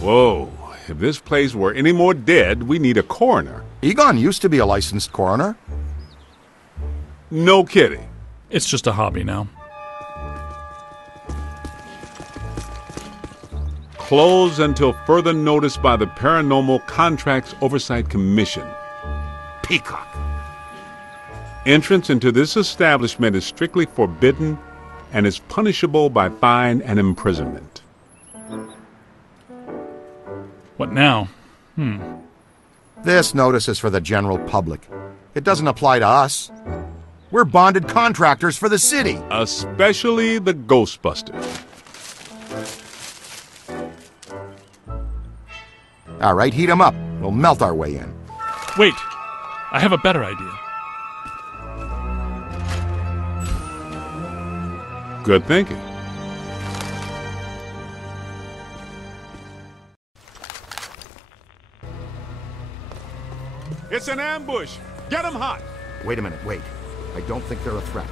Whoa. If this place were any more dead, we need a coroner. Egon used to be a licensed coroner. No kidding. It's just a hobby now. Closed until further notice by the Paranormal Contracts Oversight Commission. Peacock. Entrance into this establishment is strictly forbidden and is punishable by fine and imprisonment. What now? This notice is for the general public. It doesn't apply to us. We're bonded contractors for the city. Especially the Ghostbusters. All right, heat 'em up. We'll melt our way in. Wait! I have a better idea. Good thinking. It's an ambush! Get 'em hot! Wait a minute, wait. I don't think they're a threat.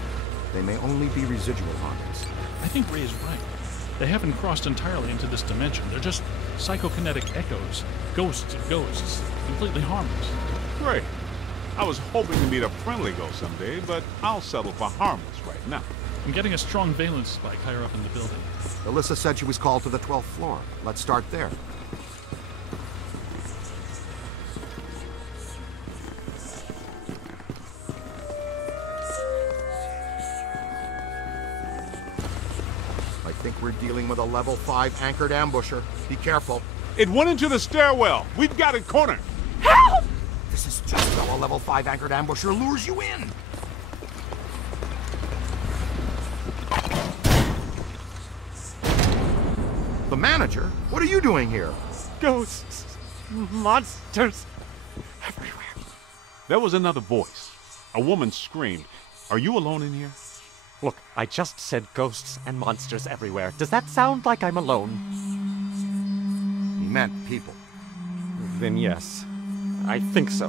They may only be residual hauntings. I think Ray is right. They haven't crossed entirely into this dimension. They're just psychokinetic echoes. Ghosts of ghosts. Completely harmless. Great. I was hoping to meet a friendly ghost someday, but I'll settle for harmless right now. I'm getting a strong valence spike higher up in the building. Alyssa said she was called to the 12th floor. Let's start there. I think we're dealing with a level 5 anchored ambusher. Be careful. It went into the stairwell. We've got it cornered. Help! This is just how a level 5 anchored ambusher lures you in. The manager? What are you doing here? Ghosts, monsters, everywhere. There was another voice. A woman screamed. Are you alone in here? Look, I just said ghosts and monsters everywhere. Does that sound like I'm alone? He meant people. Then yes, I think so.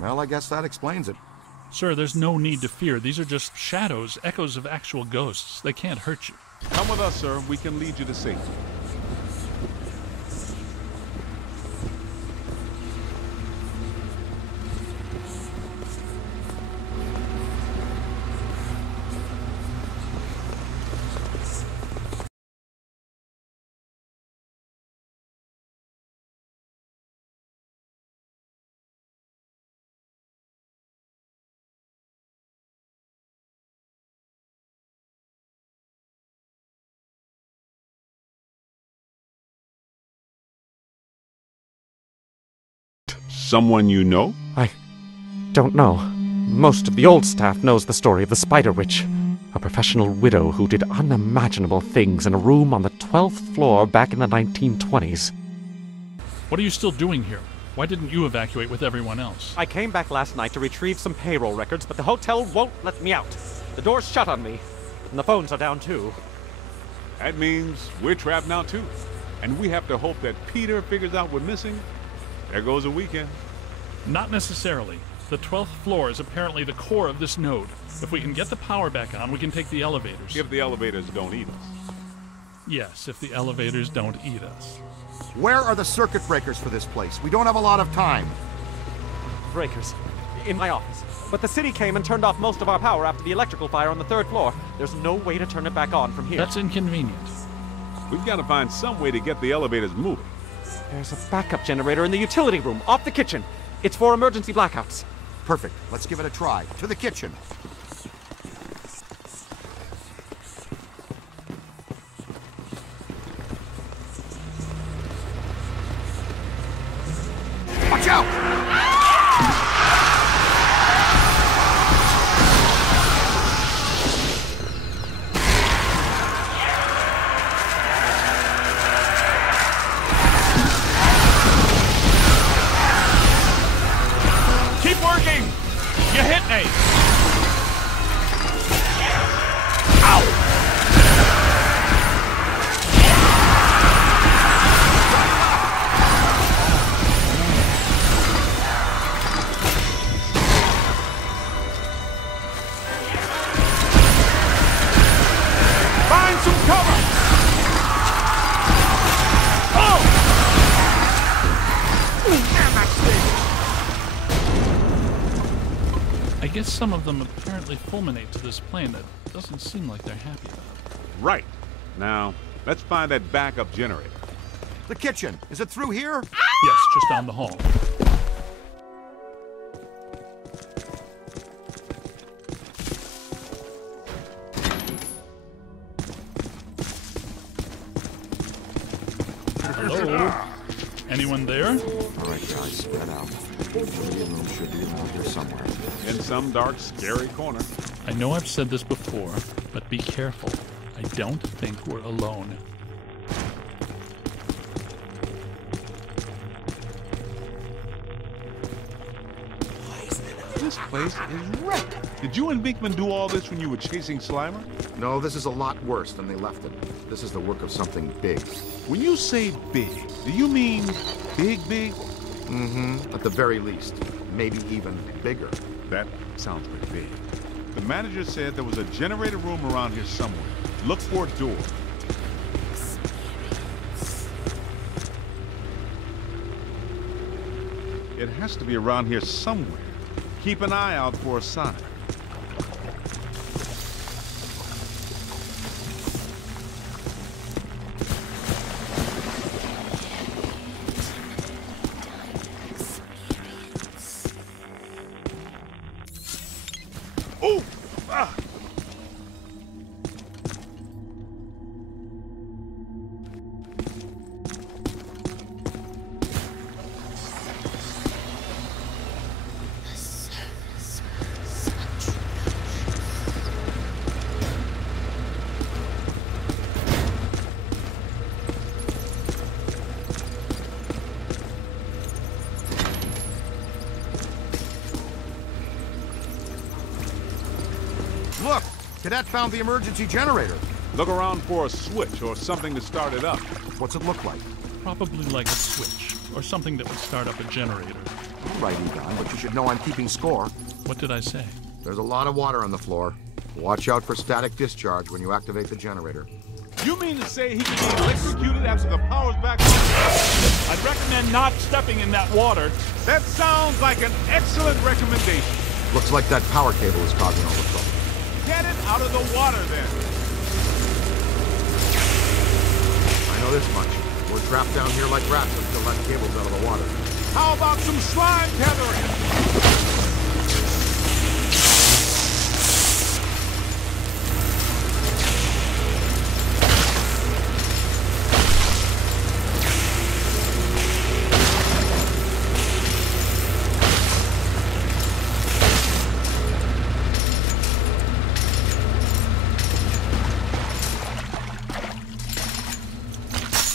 Well, I guess that explains it. Sir, there's no need to fear. These are just shadows, echoes of actual ghosts. They can't hurt you. Come with us, sir. We can lead you to safety. Someone you know? I don't know. Most of the old staff knows the story of the Spider Witch, a professional widow who did unimaginable things in a room on the 12th floor back in the 1920s. What are you still doing here? Why didn't you evacuate with everyone else? I came back last night to retrieve some payroll records, but the hotel won't let me out. The door's shut on me, and the phones are down too. That means we're trapped now, too. And we have to hope that Peter figures out we're missing. There goes a weekend. Not necessarily. The 12th floor is apparently the core of this node. If we can get the power back on, we can take the elevators. If the elevators don't eat us. Yes, if the elevators don't eat us. Where are the circuit breakers for this place? We don't have a lot of time. Breakers. In my office. But the city came and turned off most of our power after the electrical fire on the 3rd floor. There's no way to turn it back on from here. That's inconvenient. We've got to find some way to get the elevators moving. There's a backup generator in the utility room, off the kitchen. It's for emergency blackouts. Perfect. Let's give it a try. To the kitchen. Watch out! Keep working! You hit me! Find some cover! I guess some of them apparently fulminate to this plane that doesn't seem like they're happy about it. Right. Now, let's find that backup generator. The kitchen. Is it through here? Yes, just down the hall. Hello? Anyone there? All right, guys, spread out. The room should be around here somewhere. In some dark, scary corner. I know I've said this before, but be careful. I don't think we're alone. This place is wrecked. Did you and Beekman do all this when you were chasing Slimer? No, this is a lot worse than they left it. This is the work of something big. When you say big, do you mean big? Mm-hmm. At the very least. Maybe even bigger. That sounds pretty big. The manager said there was a generator room around here somewhere. Look for a door. It has to be around here somewhere. Keep an eye out for a sign. Oh! Ah! Look! Cadet found the emergency generator. Look around for a switch or something to start it up. What's it look like? Probably like a switch, or something that would start up a generator. All right, Egon, but you should know I'm keeping score. What did I say? There's a lot of water on the floor. Watch out for static discharge when you activate the generator. You mean to say he can be electrocuted after the power's back on? I'd recommend not stepping in that water. That sounds like an excellent recommendation. Looks like that power cable is causing all the trouble. Get it out of the water, then. I know this much. We're trapped down here like rats until that cable's out of the water. How about some slime tethering?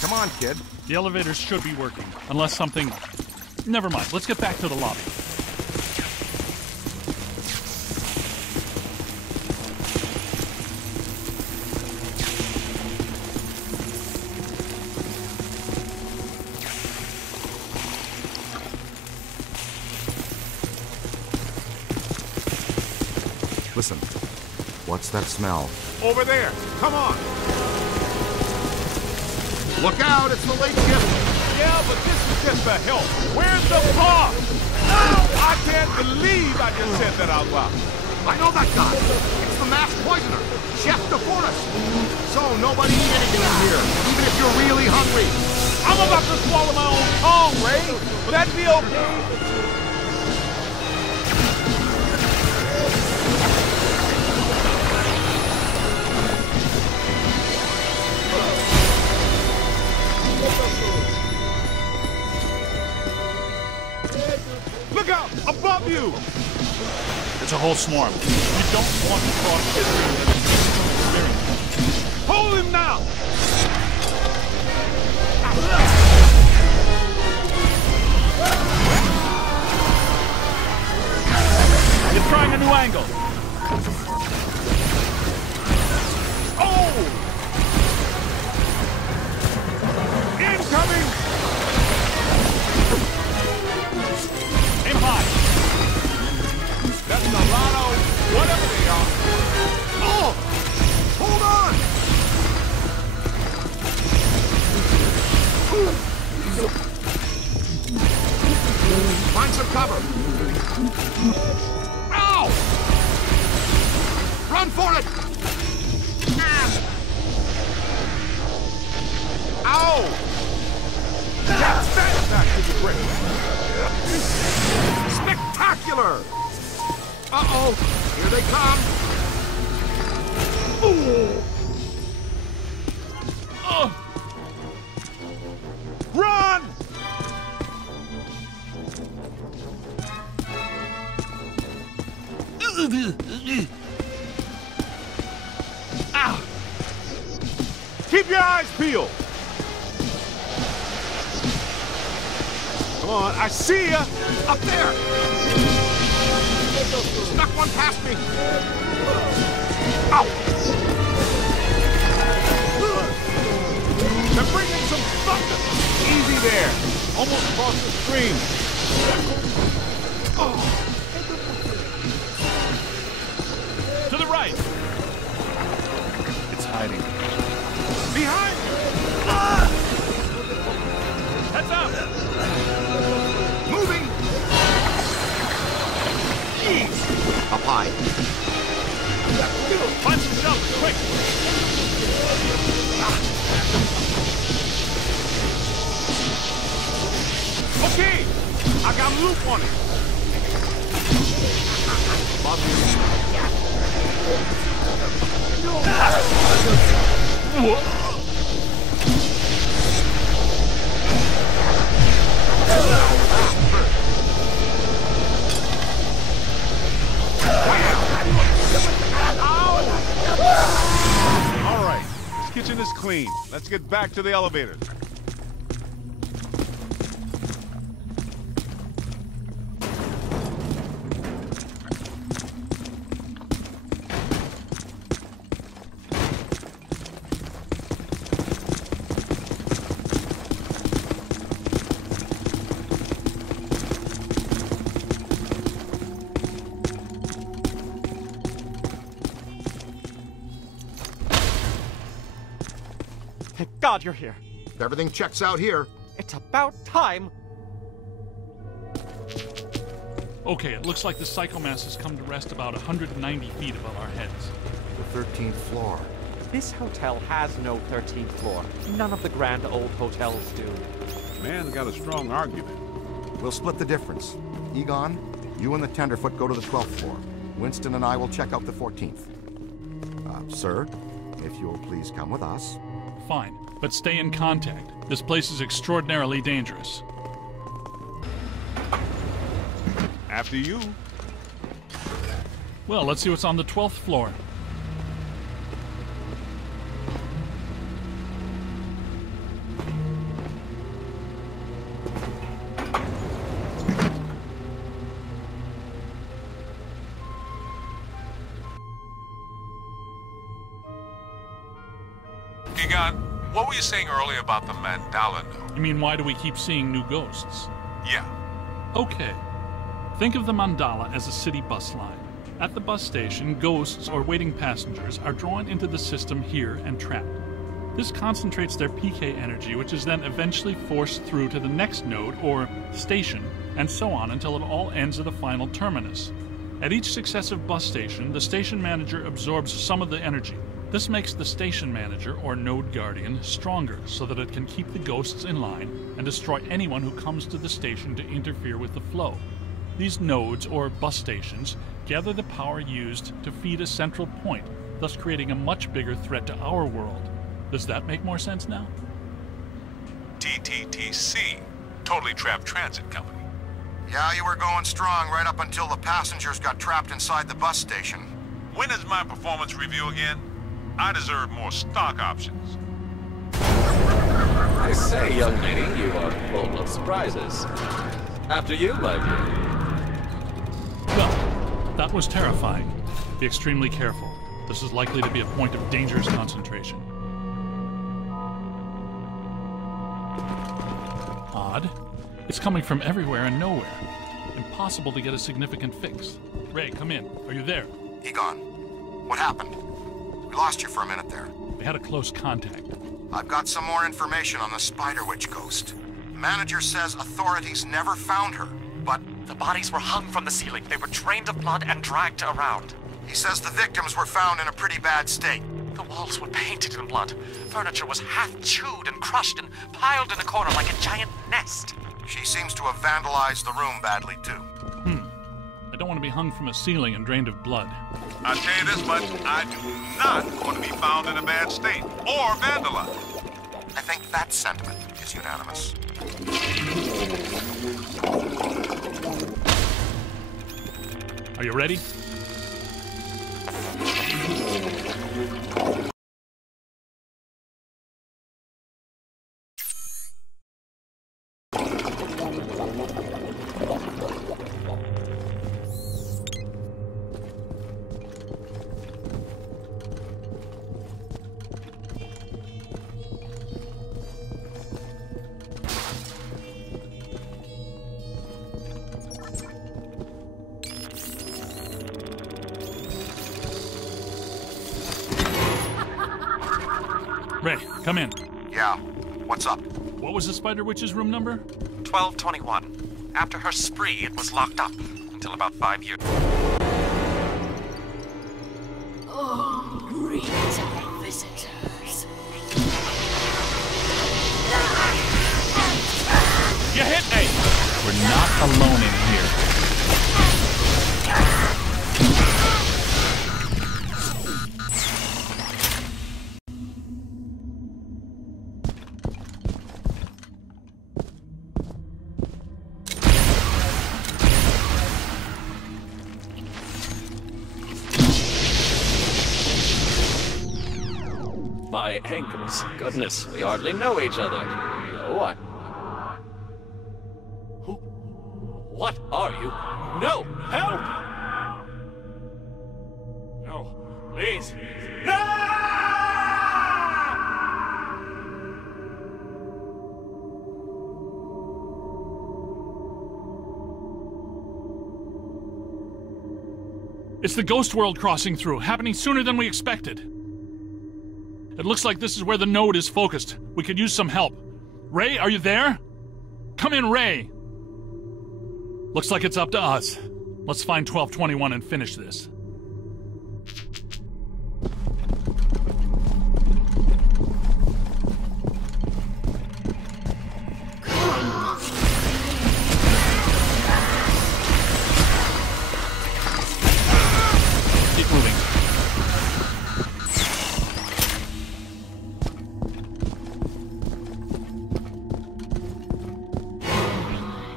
Come on, kid. The elevators should be working, unless something... Never mind, let's get back to the lobby. Listen, what's that smell? Over there. Come on. Look out, it's the late shift. Yeah, but this is just the help. Where's the boss? I can't believe I just said that out loud. I know that guy. It's the masked poisoner, Chef DeForest. So nobody eat anything in here, even if you're really hungry. I'm about to swallow my own tongue, Ray. Will that be okay? Look out! Above you! It's a whole swarm. You don't want to cross this. Hold him now! You're trying a new angle. Oh! Incoming! Aim high. That's a lot of whatever they are. Oh! Hold on! Find some cover. Ow! Spectacular! Uh-oh, here they come. Ooh. Run! Ah! Keep your eyes peeled. Come on, I see ya. Up there! Snuck one past me. Ow! They're bringing some thunder. Easy there. Almost across the stream. To the right! It's hiding. Behind you. Heads up! Moving! Up high. Find some shelter, quick! Okay, I got a loop on it. All right, this kitchen is clean. Let's get back to the elevators. Thank God you're here. Everything checks out here. It's about time. Okay, it looks like the psychomass has come to rest about 190 feet above our heads. The 13th floor. This hotel has no 13th floor. None of the grand old hotels do. Man's got a strong argument. We'll split the difference. Egon, you and the Tenderfoot go to the 12th floor. Winston and I will check out the 14th. Sir, if you'll please come with us. Fine, but stay in contact. This place is extraordinarily dangerous. After you. Well, let's see what's on the 12th floor. Egon, what were you saying earlier about the mandala node? You mean, why do we keep seeing new ghosts? Yeah. Okay. Think of the mandala as a city bus line. At the bus station, ghosts or waiting passengers are drawn into the system here and trapped. This concentrates their PK energy, which is then eventually forced through to the next node or station, and so on until it all ends at a final terminus. At each successive bus station, the station manager absorbs some of the energy. This makes the station manager, or node guardian, stronger so that it can keep the ghosts in line and destroy anyone who comes to the station to interfere with the flow. These nodes, or bus stations, gather the power used to feed a central point, thus creating a much bigger threat to our world. Does that make more sense now? TTTC, Totally Trapped Transit Company. Yeah, you were going strong right up until the passengers got trapped inside the bus station. When is my performance review again? I deserve more stock options. I say, young lady, you are full of surprises. After you, my dear. Well, that was terrifying. Be extremely careful. This is likely to be a point of dangerous concentration. Odd. It's coming from everywhere and nowhere. Impossible to get a significant fix. Ray, come in. Are you there? Egon, what happened? We lost you for a minute there. We had a close contact. I've got some more information on the Spider Witch ghost. Manager says authorities never found her, but The bodies were hung from the ceiling. They were drained of blood and dragged around. he says the victims were found in a pretty bad state. The walls were painted in blood. Furniture was half chewed and crushed and piled in a corner like a giant nest. She seems to have vandalized the room badly, too. I don't want to be hung from a ceiling and drained of blood. I'll tell you this much, I do not want to be found in a bad state or vandalized. I think that sentiment is unanimous. Are you ready? Ray, come in. Yeah, what's up? What was the Spider Witch's room number? 1221. After her spree, it was locked up until about 5 years. Oh, greetings, our visitors. You hit me! We're not alone in here. My ankles. Goodness, we hardly know each other. What? Who? What are you? No! Help! No. Please. No! It's the ghost world crossing through, happening sooner than we expected. It looks like this is where the node is focused. We could use some help. Ray, are you there? Come in, Ray! Looks like it's up to us. Let's find 1221 and finish this. Keep moving.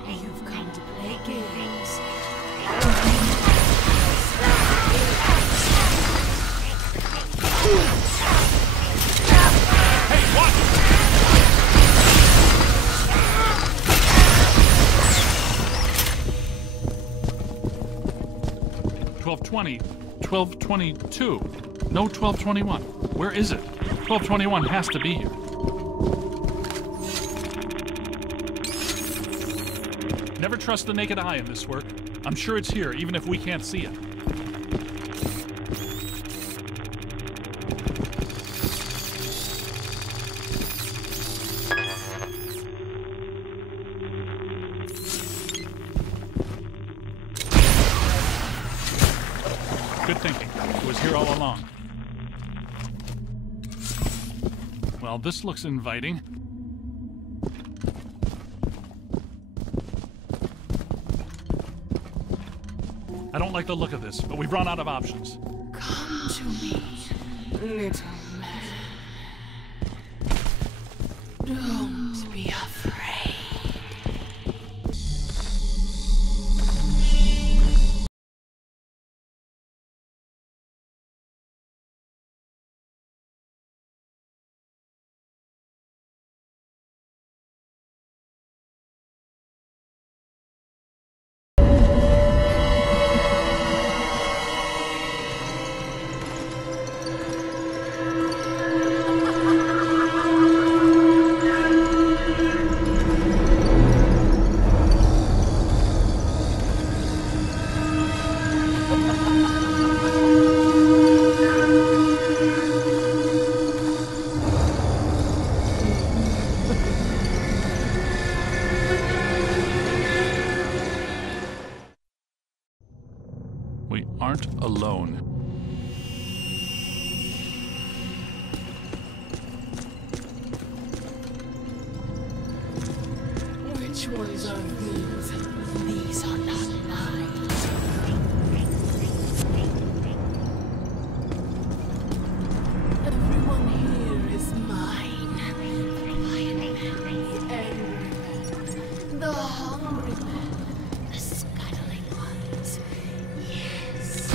You've come to play games. Hey, watch! 1220, 1222. No 1221. Where is it? 1221 has to be here. Never trust the naked eye in this work. I'm sure it's here, even if we can't see it. Good thinking. It was here all along. Well, this looks inviting. I don't like the look of this, but we've run out of options. Come to me, little man. Don't be afraid. We aren't alone. Which ones are these? These are not mine. Everyone here is mine. I am the angry man, the hungry man, the scuttling ones. Yes.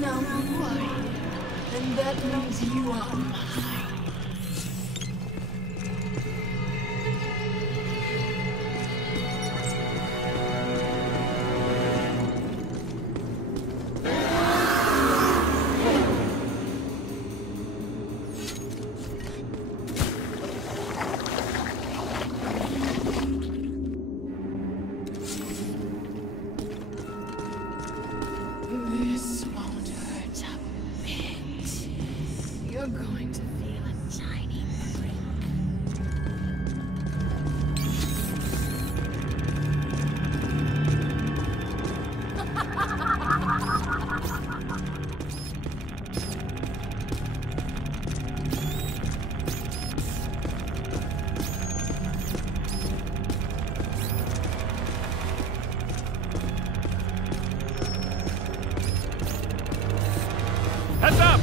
Now you are here, and that means you are mine. This won't hurt a bit. You're going to feel a tiny prick. Heads up!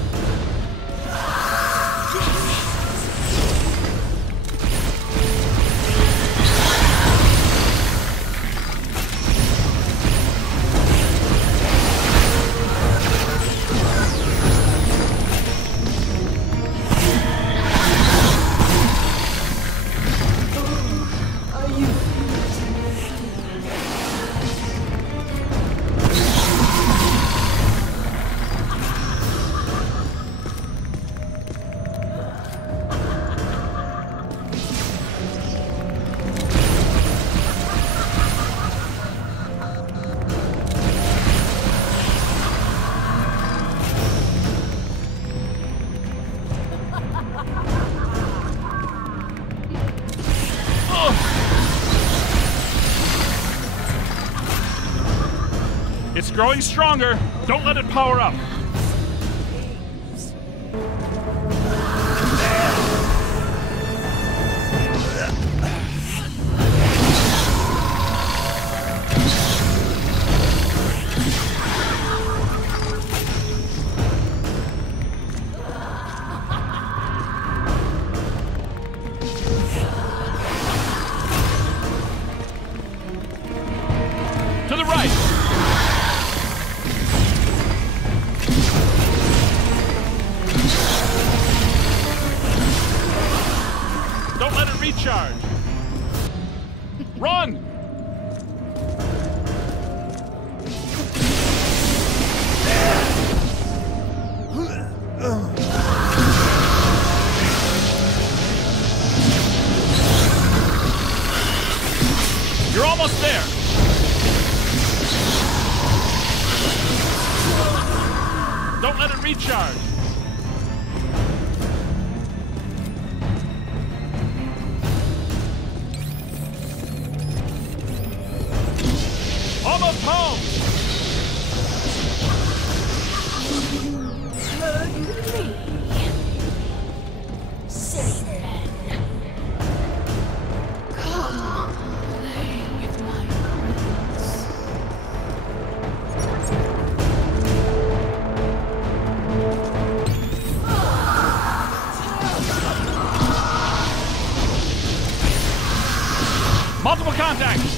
Are you It's growing stronger. Don't let it power up. To the right. Don't let it recharge. Run! You're almost there. Don't let it recharge. Almost home. heard me? Silly man. Come, play with my roots. Multiple contacts.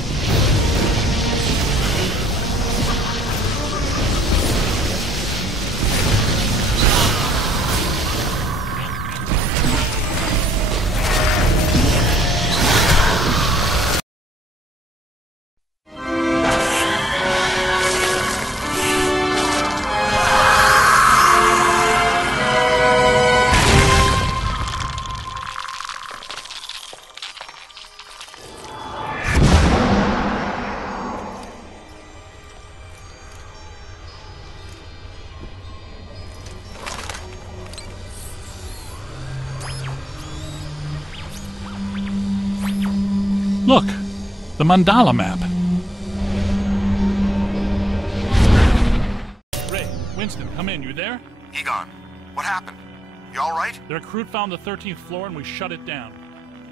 Look, the mandala map. Ray, Winston, come in. You there? Egon, what happened? You all right? The recruit found the 13th floor and we shut it down.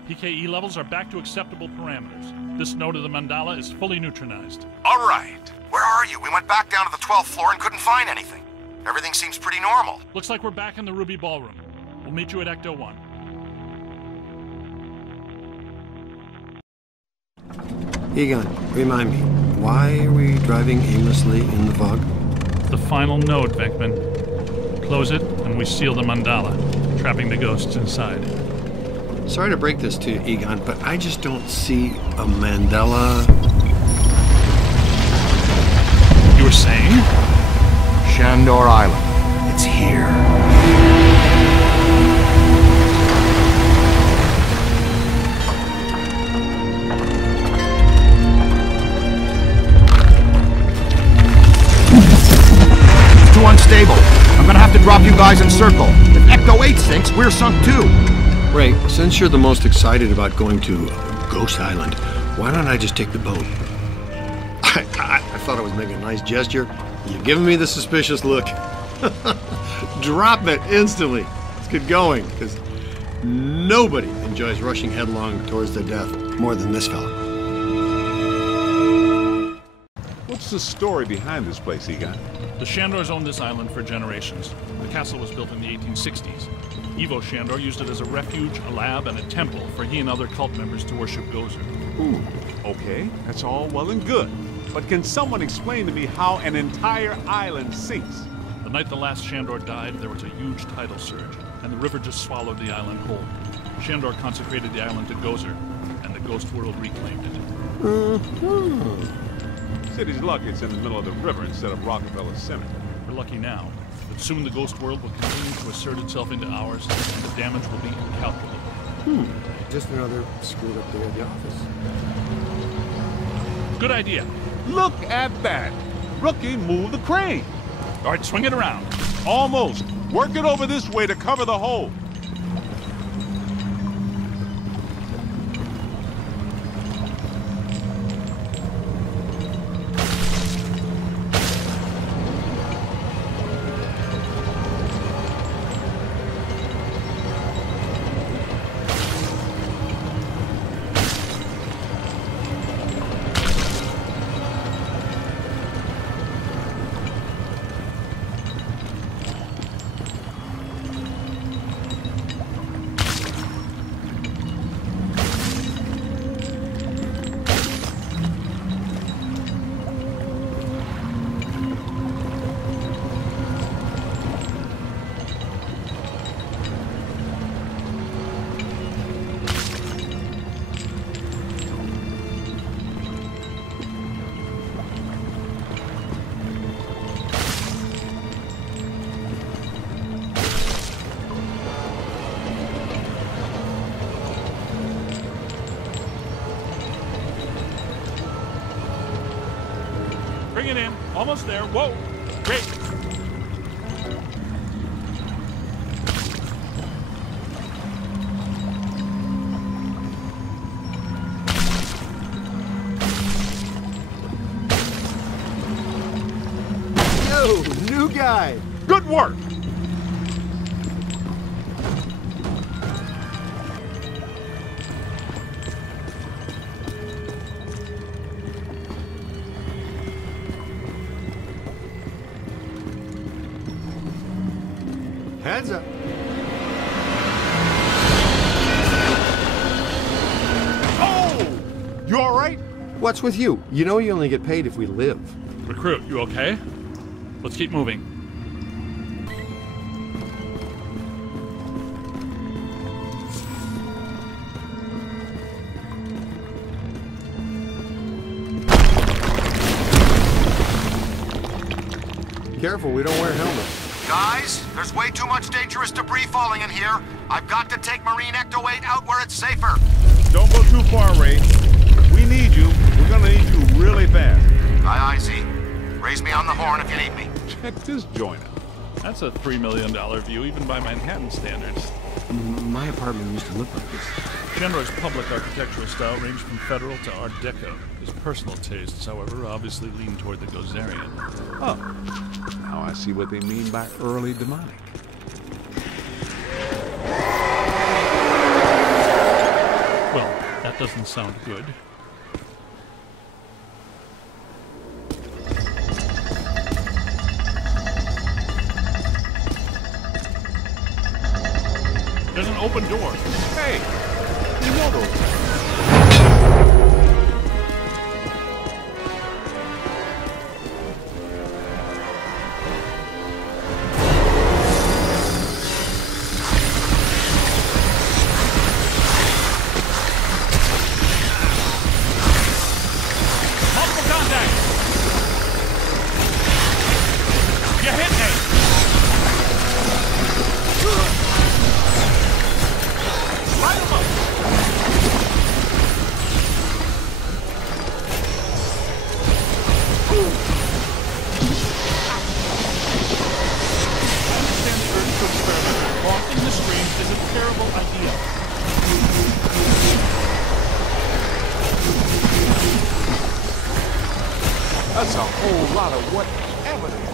PKE levels are back to acceptable parameters. This node of the mandala is fully neutronized. All right. Where are you? We went back down to the 12th floor and couldn't find anything. Everything seems pretty normal. Looks like we're back in the Ruby Ballroom. We'll meet you at Ecto 1. Egon, remind me, why are we driving aimlessly in the fog? The final node, Beckman. Close it, and we seal the mandala, trapping the ghosts inside. Sorry to break this to you, Egon, but I just don't see a mandala. You were saying? Shandor Island. It's here. It's too unstable. I'm gonna have to drop you guys in circle. If Ecto 8 sinks, we're sunk too. Ray, since you're the most excited about going to Ghost Island, why don't I just take the boat? I thought I was making a nice gesture. You're giving me the suspicious look. Drop it instantly. Let's get going, because nobody enjoys rushing headlong towards their death more than this fella. What's the story behind this place, Egon? The Shandors owned this island for generations. The castle was built in the 1860s. Ivo Shandor used it as a refuge, a lab, and a temple for he and other cult members to worship Gozer. Ooh, okay, that's all well and good. But can someone explain to me how an entire island sinks? The night the last Shandor died, there was a huge tidal surge, and the river just swallowed the island whole. Shandor consecrated the island to Gozer, and the ghost world reclaimed it. City's lucky it's in the middle of the river instead of Rockefeller Center. We're lucky now, but soon the ghost world will continue to assert itself into ours, and the damage will be incalculable. Just another screwed up day at the office. Good idea. Look at that! Rookie moved the crane! All right, swing it around. Almost. Work it over this way to cover the hole. Bring it in. Almost there. Whoa. Great. Yo, new guy. Good work! Heads up. Oh! You all right? What's with you? You know you only get paid if we live. Recruit, you okay? Let's keep moving. Careful, we don't wear helmets. Guys, there's way too much dangerous debris falling in here. I've got to take Marine Ecto 8 out where it's safer. Don't go too far, Ray. We need you. We're gonna need you really fast. Aye, aye, Z. Raise me on the horn if you need me. Check this joint out. That's a $3 million view, even by Manhattan standards. My apartment used to look like this. Shandor's public architectural style ranged from Federal to Art Deco. His personal tastes, however, obviously lean toward the Gozerian. Oh, now I see what they mean by early demonic. That doesn't sound good. There's an open door. Hey, you know those things. Multiple contacts! You hit me! Light him up! I understand the urge to experiment, but crossing the streams is a terrible idea. That's a whole lot of whatever they are.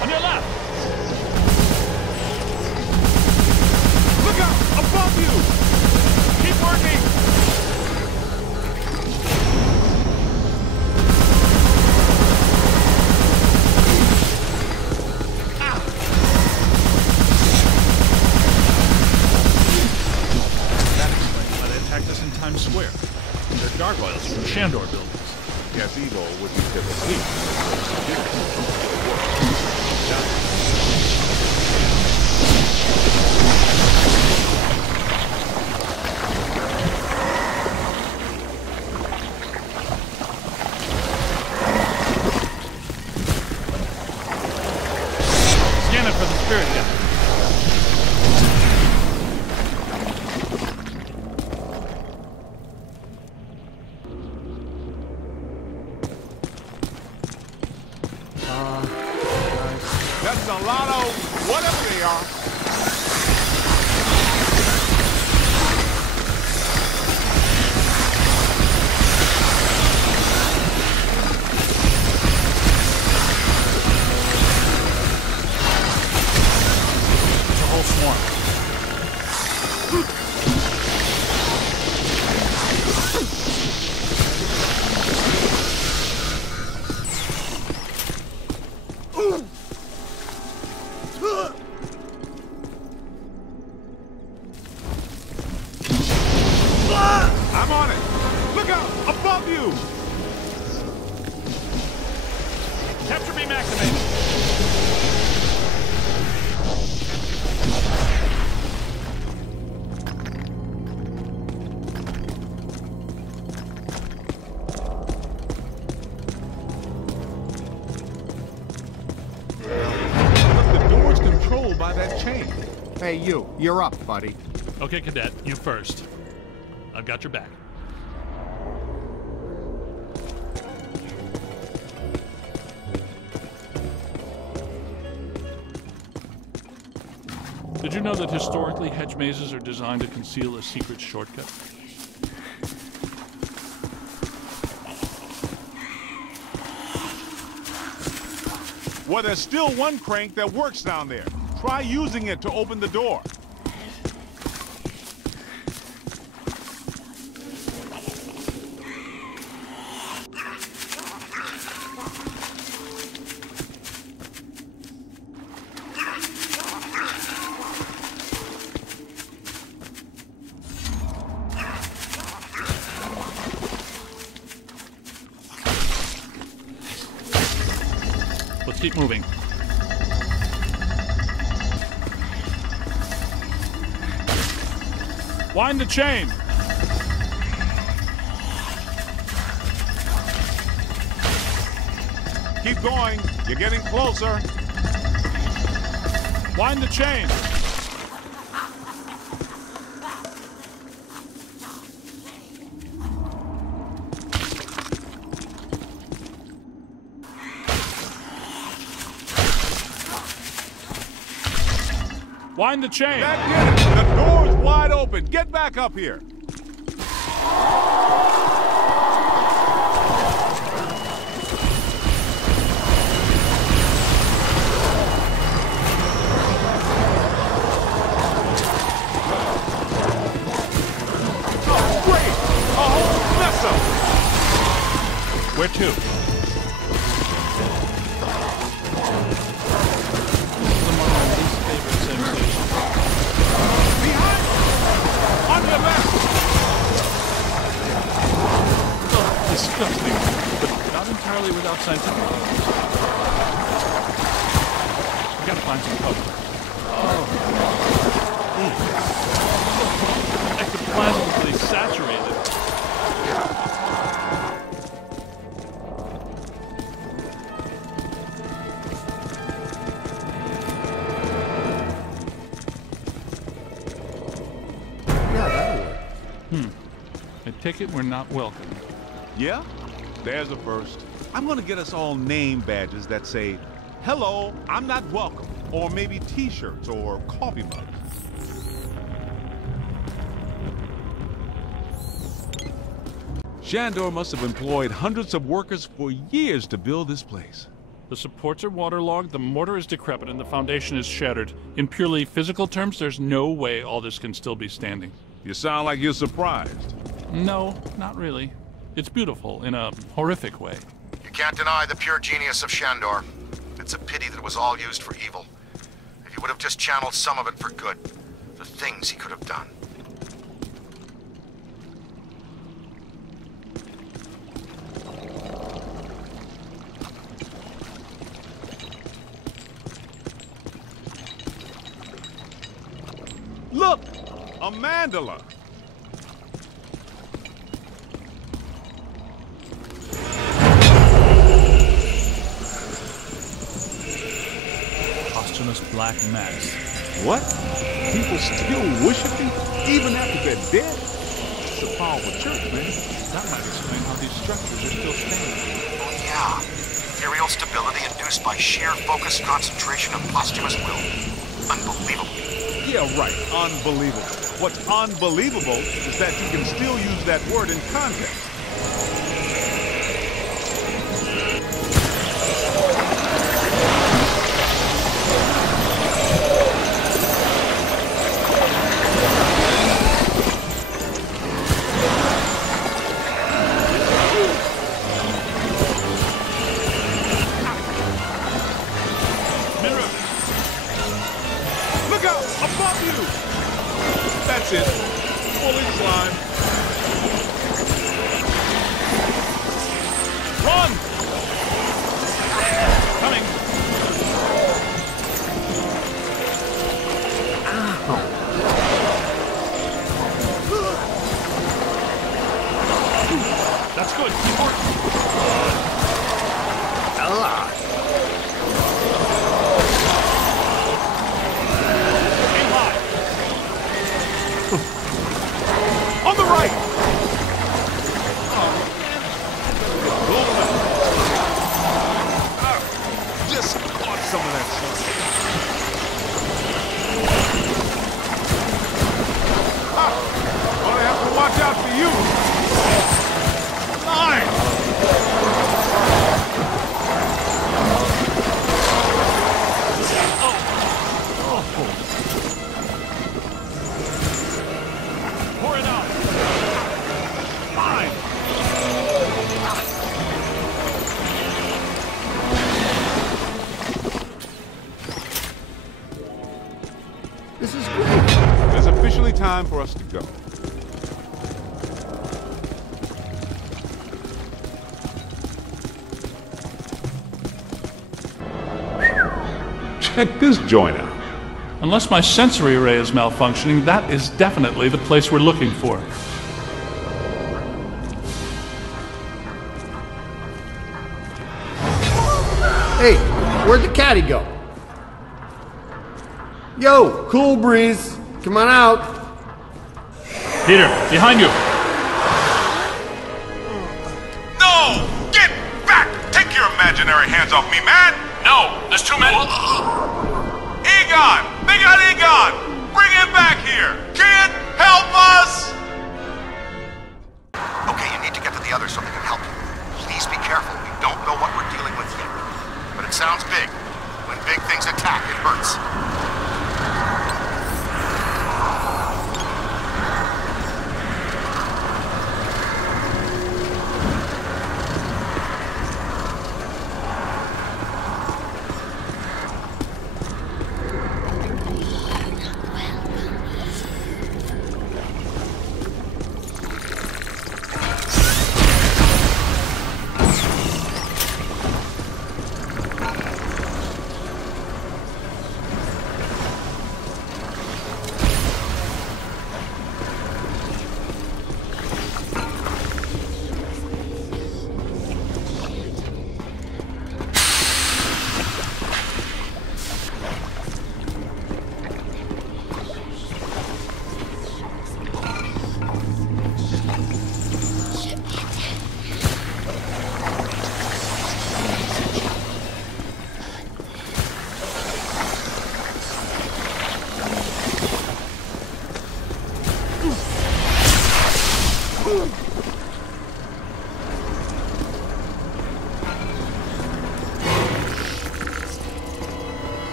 On your left! Look out! Above you! Keep working! That explains why they attacked us in Times Square. They're gargoyles from Shandor buildings. Guess evil would be typical. Scan it for the spirit guy. That's a lot of whatever they are. It's a whole swarm. I'm on it. Look out! Above you! Capture beam activated. But the door's controlled by that chain. Hey, you're up, buddy. Okay, Cadet, you first. I've got your back. Did you know that historically hedge mazes are designed to conceal a secret shortcut? Well, there's still one crank that works down there. Try using it to open the door. Let's keep moving. Wind the chain. Keep going. You're getting closer. Wind the chain. Wind the chain. That did it. The door's wide open. Get back up here. This is among my least favorite sensations. Behind! On your left! Oh, disgusting, but not entirely without scientific reasons. We gotta find some cover. Ectoplasmically saturated. Yeah, that'll work. I take it we're not welcome. Yeah? There's a first. I'm gonna get us all name badges that say, "Hello, I'm not welcome," or maybe t-shirts or coffee mugs. Shandor must have employed hundreds of workers for years to build this place. The supports are waterlogged, the mortar is decrepit, and the foundation is shattered. In purely physical terms, there's no way all this can still be standing. You sound like you're surprised. No, not really. It's beautiful in a horrific way. You can't deny the pure genius of Shandor. It's a pity that it was all used for evil. If he would have just channeled some of it for good, the things he could have done. Look! A mandala! Posthumous black mass. What? People still worshiping even after they're dead? It's a powerful church, man. That might explain how these structures are still standing. Oh yeah, ethereal stability induced by sheer focused concentration of posthumous will. Unbelievable. Yeah, right. Unbelievable. What's unbelievable is that you can still use that word in context. Mirror! Look out! Above you! That's it. Fully slime. Run! Coming! That's good. Keep working. Aim high. On the right! Just caught some of that stuff. Gonna have to watch out for you. Line! Pour it out. Fine! This is great. It's officially time for us to go. Check this joint out. Unless my sensory array is malfunctioning, that is definitely the place we're looking for. Hey, where'd the caddy go? Yo, cool breeze. Come on out. Peter, behind you! No! Get back! Take your imaginary hands off me, man! No! There's too many! Egon! They got Egon! Bring him back here! Kid, help us! Okay, you need to get to the others so they can help you. Please be careful. We don't know what we're dealing with yet. But it sounds big. When big things attack, it hurts.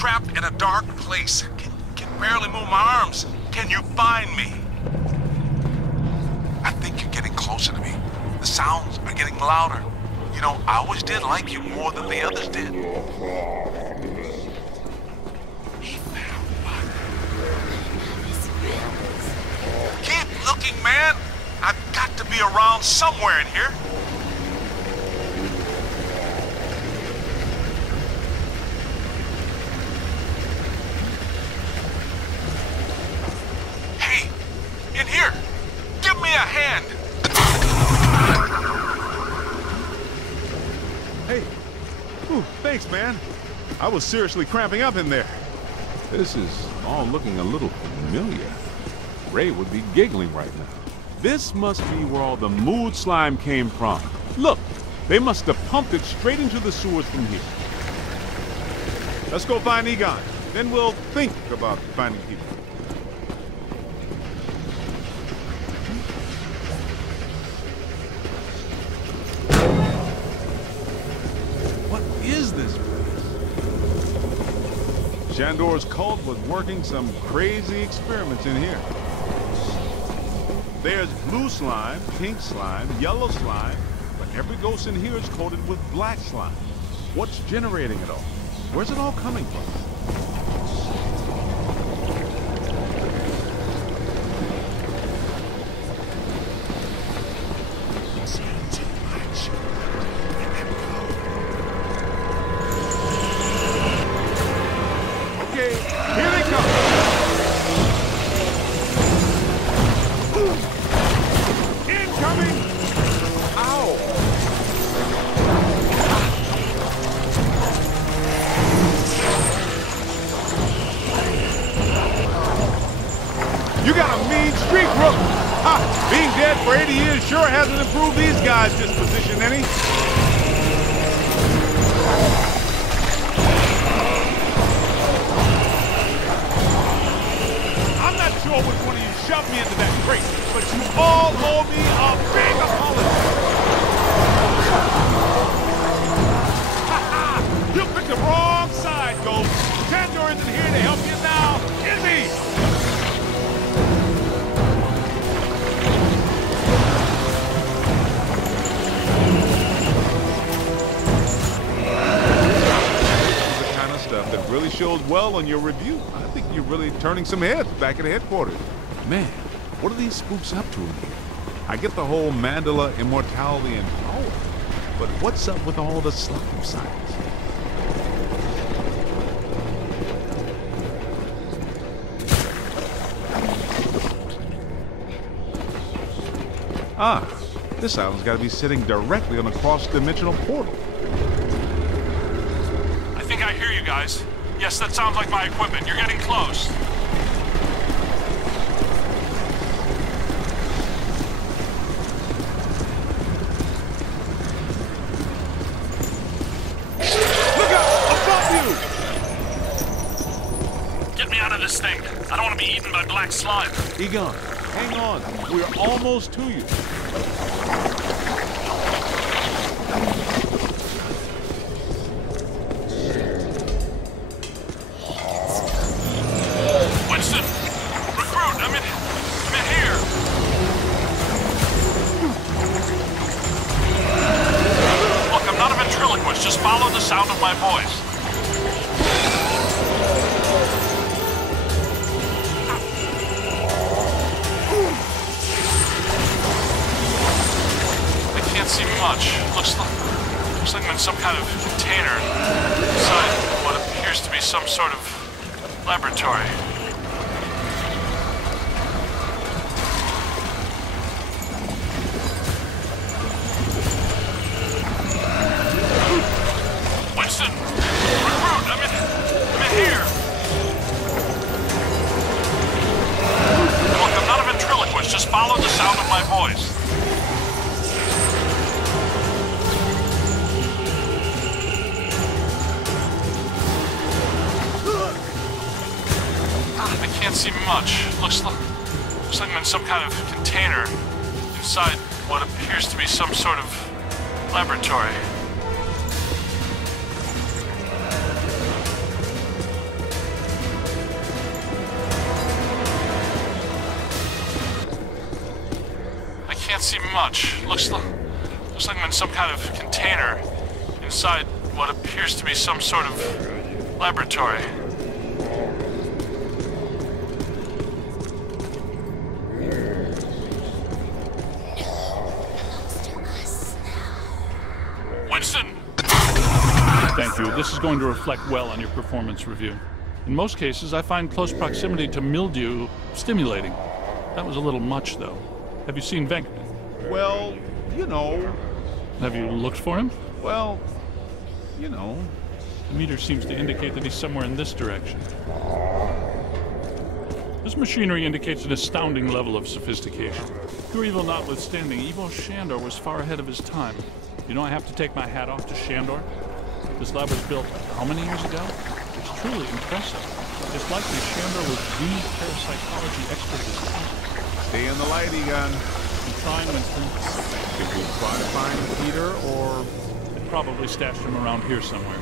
trapped in a dark place. Can barely move my arms. Can you find me? I think you're getting closer to me. The sounds are getting louder. You know, I always did like you more than the others did. Keep looking, man. I've got to be around somewhere in here. Hey, in here. Give me a hand. Hey. Ooh, thanks, man. I was seriously cramping up in there. This is all looking a little familiar. Ray would be giggling right now. This must be where all the mood slime came from. Look, they must have pumped it straight into the sewers from here. Let's go find Egon. Then we'll think about finding people. What is this place? Shandor's cult was working some crazy experiments in here. There's blue slime, pink slime, yellow slime, but every ghost in here is coated with black slime. What's generating it all? Where's it all coming from? Okay, here they come. Incoming! Ow! You got a mean streak, Rook! Ha! Being dead for 80 years sure hasn't improved these guys' disposition any. I'm not sure which one of you shoved me into that crate, but you all owe me a big apology. Ha-ha! You picked the wrong side, Ghost. Shandor isn't here to help you now, is he? Stuff that really shows well on your review. I think you're really turning some heads back at headquarters. Man, what are these spooks up to in here? I get the whole mandala, immortality, and power, but what's up with all the slime science? Ah, this island's got to be sitting directly on a cross-dimensional portal. I hear you guys. Yes, that sounds like my equipment. You're getting close. Look out! Above you! Get me out of this thing. I don't want to be eaten by black slime. Egon, hang on. We're almost to you. Just follow the sound of my voice. I can't see much. Looks like I'm in some kind of container inside what appears to be some sort of laboratory. Just follow the sound of my voice. I can't see much. Looks like I'm in some kind of container inside what appears to be some sort of laboratory. can't see much. Looks like I'm in some kind of container inside what appears to be some sort of laboratory. Winston! Thank you. This is going to reflect well on your performance review. In most cases, I find close proximity to mildew stimulating. That was a little much, though. Have you seen Venkman? Well, you know. Have you looked for him? Well, you know. The meter seems to indicate that he's somewhere in this direction. This machinery indicates an astounding level of sophistication. Pure evil notwithstanding, Ivo Shandor was far ahead of his time. You know, I have to take my hat off to Shandor. This lab was built how many years ago? It's truly impressive. It's likely Shandor was the parapsychology expert of his time. Stay in the light, Egon. I'm trying, Winston. Did we try to find Peter, or... They probably stashed him around here somewhere.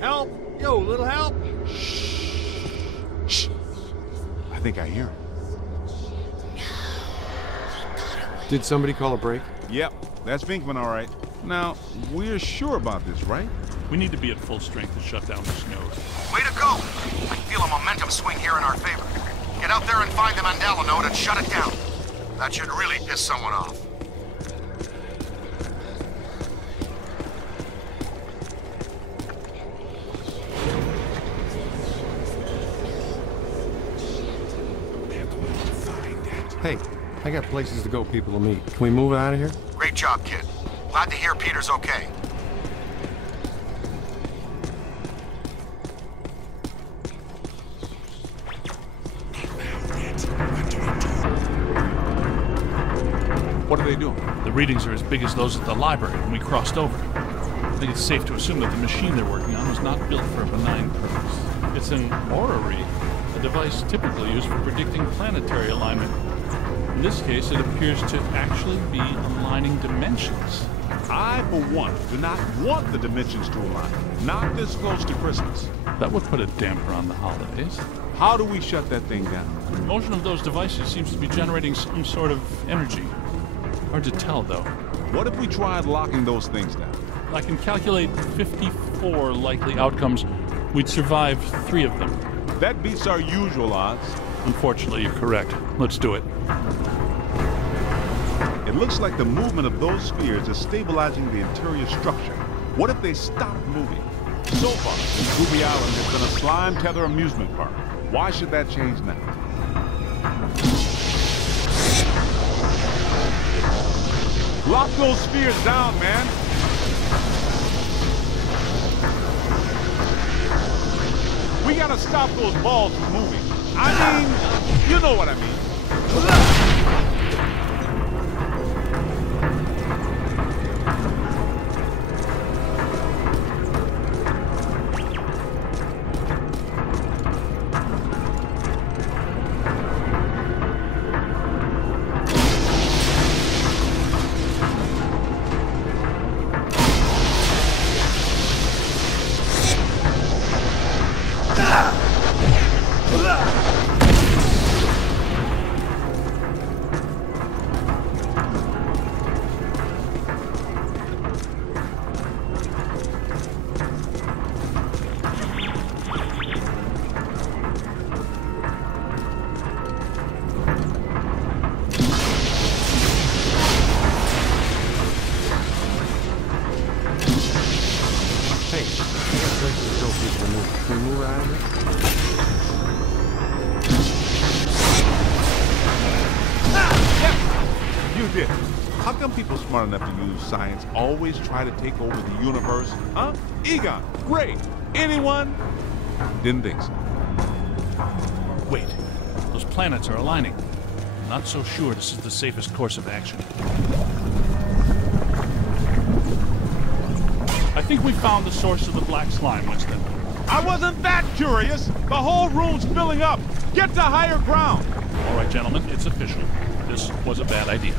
Help! Yo, little help! Shh. I think I hear him. Did somebody call a break? Yep, that's Venkman, all right. Now, we're sure about this, right? We need to be at full strength to shut down this node. Way to go! I feel a momentum swing here in our favor. Get out there and find the Mandela node and shut it down. That should really piss someone off. Hey, I got places to go, people to meet. Can we move out of here? Great job, kid. Glad to hear Peter's okay. What are they doing? The readings are as big as those at the library when we crossed over. I think it's safe to assume that the machine they're working on was not built for a benign purpose. It's an orrery, a device typically used for predicting planetary alignment. In this case, it appears to actually be aligning dimensions. I, for one, do not want the dimensions to align. Not this close to Christmas. That would put a damper on the holidays. How do we shut that thing down? The motion of those devices seems to be generating some sort of energy. Hard to tell, though. What if we tried locking those things down? I can calculate 54 likely outcomes. We'd survive 3 of them. That beats our usual odds. Unfortunately, you're correct. Let's do it. It looks like the movement of those spheres is stabilizing the interior structure. What if they stop moving? So far, Ruby Island has been a slime tether amusement park. Why should that change now? Lock those spheres down, man! We gotta stop those balls from moving. I mean, you know what I mean. How come people smart enough to use science always try to take over the universe? Huh? Egon, great. Anyone? Didn't think so. Wait, those planets are aligning. I'm not so sure this is the safest course of action. I think we found the source of the black slime, Winston. I wasn't that curious. The whole room's filling up. Get to higher ground. All right, gentlemen, it's official. This was a bad idea.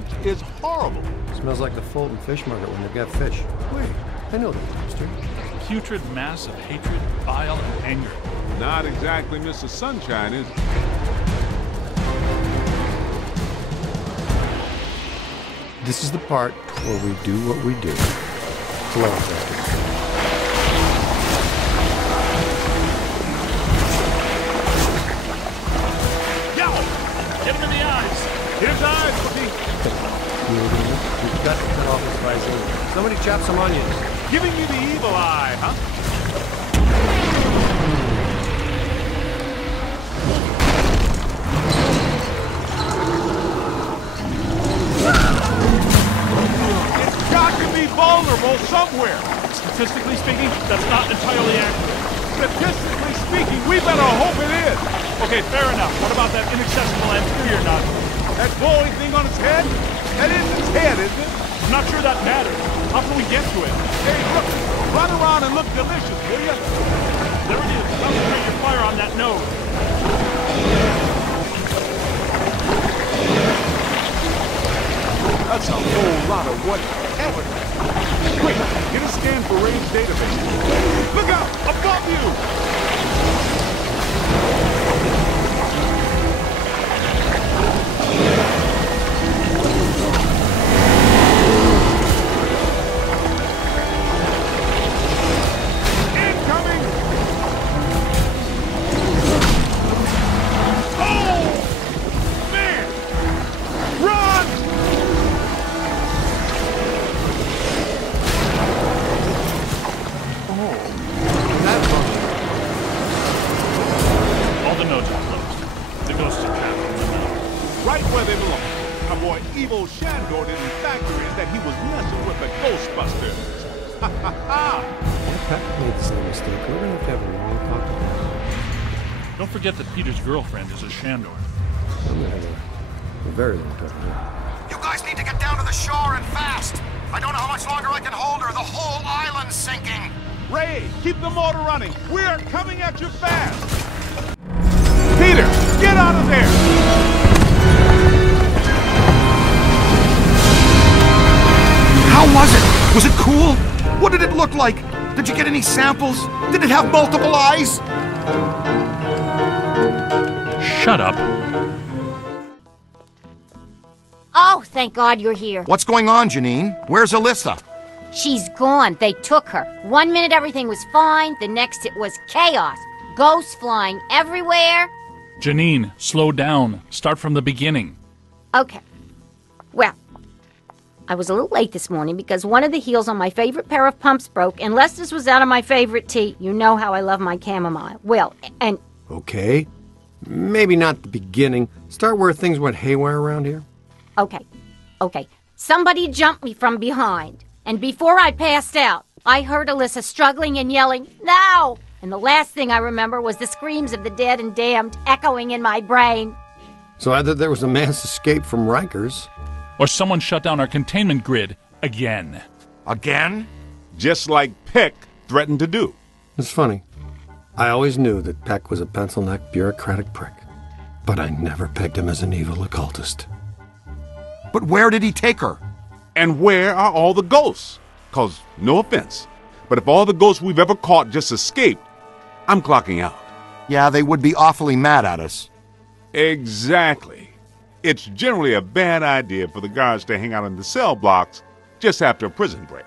stench is horrible. Smells like the Fulton Fish Market when they've got fish. Wait, I know the dumpster. Putrid mass of hatred, bile, and anger. Not exactly Mr. Sunshine, is it? This is the part where we do what we do. Flow testing. Get him in the eyes! Hit his eyes, Cookie! We've got to cut off his visor. Somebody chop some onions. Giving you the evil eye, huh? It's got to be vulnerable somewhere. Statistically speaking, that's not entirely accurate. Statistically speaking, we better hope it is. Okay, fair enough. What about that inaccessible anterior nostril? That glowing thing on its head? That is its head, isn't it? I'm not sure that matters. How can we get to it? Hey, look, run around and look delicious, will you? There it is. Concentrate your fire on that nose. That's a whole lot of whatever. Quick, get a scan for Ray's database. Look out! Above you! Incoming! Oh! Man! Run! All the notes are closed. The ghosts are trapped in the middle. Right where they belong. Our boy Evo Shandor didn't factor in that he was messing with the Ghostbusters. Ha ha ha! Pat made the same mistake. We're going to have a long talk to him. Don't forget that Peter's girlfriend is a Shandor. I'm going to have a very long talk to him. You guys need to get down to the shore and fast. I don't know how much longer I can hold her. The whole island's sinking. Ray, keep the motor running. We are coming at you fast. Peter, get out of there! How was it? Was it cool? What did it look like? Did you get any samples? Did it have multiple eyes? Shut up. Oh, thank God you're here. What's going on, Janine? Where's Alyssa? She's gone. They took her. 1 minute everything was fine, the next it was chaos. Ghosts flying everywhere. Janine, slow down. Start from the beginning. Okay. Well, I was a little late this morning because one of the heels on my favorite pair of pumps broke, and Lester's was out of my favorite tea. You know how I love my chamomile. Well, and... Okay. Maybe not the beginning. Start where things went haywire around here. Okay. Somebody jumped me from behind. And before I passed out, I heard Alyssa struggling and yelling, "No!" And the last thing I remember was the screams of the dead and damned echoing in my brain. So either there was a mass escape from Rikers, Or someone shut down our containment grid again. Again? Just like Peck threatened to do. It's funny. I always knew that Peck was a pencil-necked bureaucratic prick, but I never pegged him as an evil occultist. But where did he take her? And where are all the ghosts? 'Cause, no offense, but if all the ghosts we've ever caught just escaped, I'm clocking out. Yeah, they would be awfully mad at us. Exactly. It's generally a bad idea for the guards to hang out in the cell blocks just after a prison break.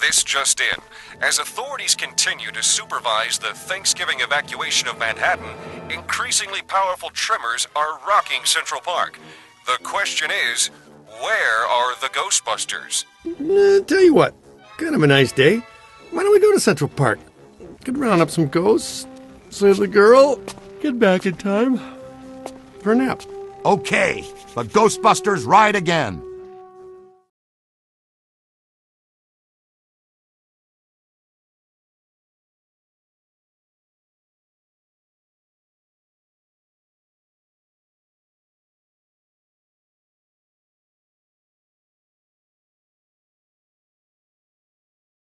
This just in. As authorities continue to supervise the Thanksgiving evacuation of Manhattan, increasingly powerful tremors are rocking Central Park. The question is, where are the Ghostbusters? Tell you what, kind of a nice day. Why don't we go to Central Park? Could round up some ghosts, save the girl, get back in time for a nap. Okay, the Ghostbusters ride again.